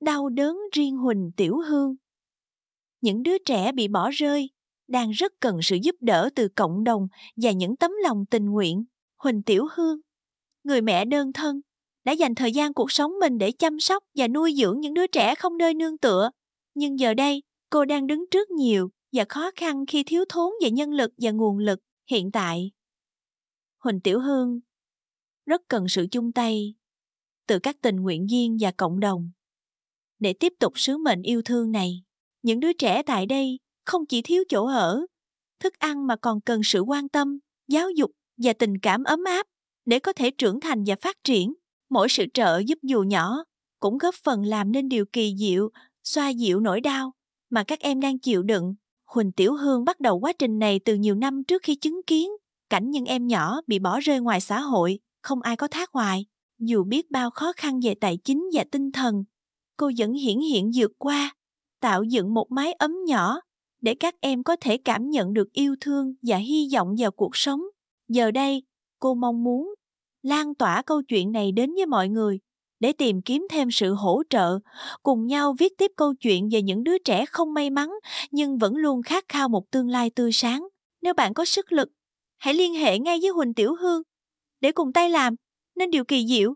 đau đớn riêng Huỳnh Tiểu Hương. Những đứa trẻ bị bỏ rơi đang rất cần sự giúp đỡ từ cộng đồng và những tấm lòng tình nguyện. Huỳnh Tiểu Hương, người mẹ đơn thân, đã dành thời gian cuộc sống mình để chăm sóc và nuôi dưỡng những đứa trẻ không nơi nương tựa. Nhưng giờ đây, cô đang đứng trước nhiều và khó khăn khi thiếu thốn về nhân lực và nguồn lực. Hiện tại, Huỳnh Tiểu Hương rất cần sự chung tay từ các tình nguyện viên và cộng đồng để tiếp tục sứ mệnh yêu thương này. Những đứa trẻ tại đây không chỉ thiếu chỗ ở, thức ăn mà còn cần sự quan tâm, giáo dục và tình cảm ấm áp để có thể trưởng thành và phát triển. Mỗi sự trợ giúp dù nhỏ cũng góp phần làm nên điều kỳ diệu, xoa dịu nỗi đau mà các em đang chịu đựng. Huỳnh Tiểu Hương bắt đầu quá trình này từ nhiều năm trước khi chứng kiến cảnh những em nhỏ bị bỏ rơi ngoài xã hội, không ai có thác ngoại. Dù biết bao khó khăn về tài chính và tinh thần, cô vẫn hiển hiện vượt qua, tạo dựng một mái ấm nhỏ để các em có thể cảm nhận được yêu thương và hy vọng vào cuộc sống. Giờ đây, cô mong muốn lan tỏa câu chuyện này đến với mọi người để tìm kiếm thêm sự hỗ trợ, cùng nhau viết tiếp câu chuyện về những đứa trẻ không may mắn nhưng vẫn luôn khát khao một tương lai tươi sáng. Nếu bạn có sức lực, hãy liên hệ ngay với Huỳnh Tiểu Hương để cùng tay làm nên điều kỳ diệu.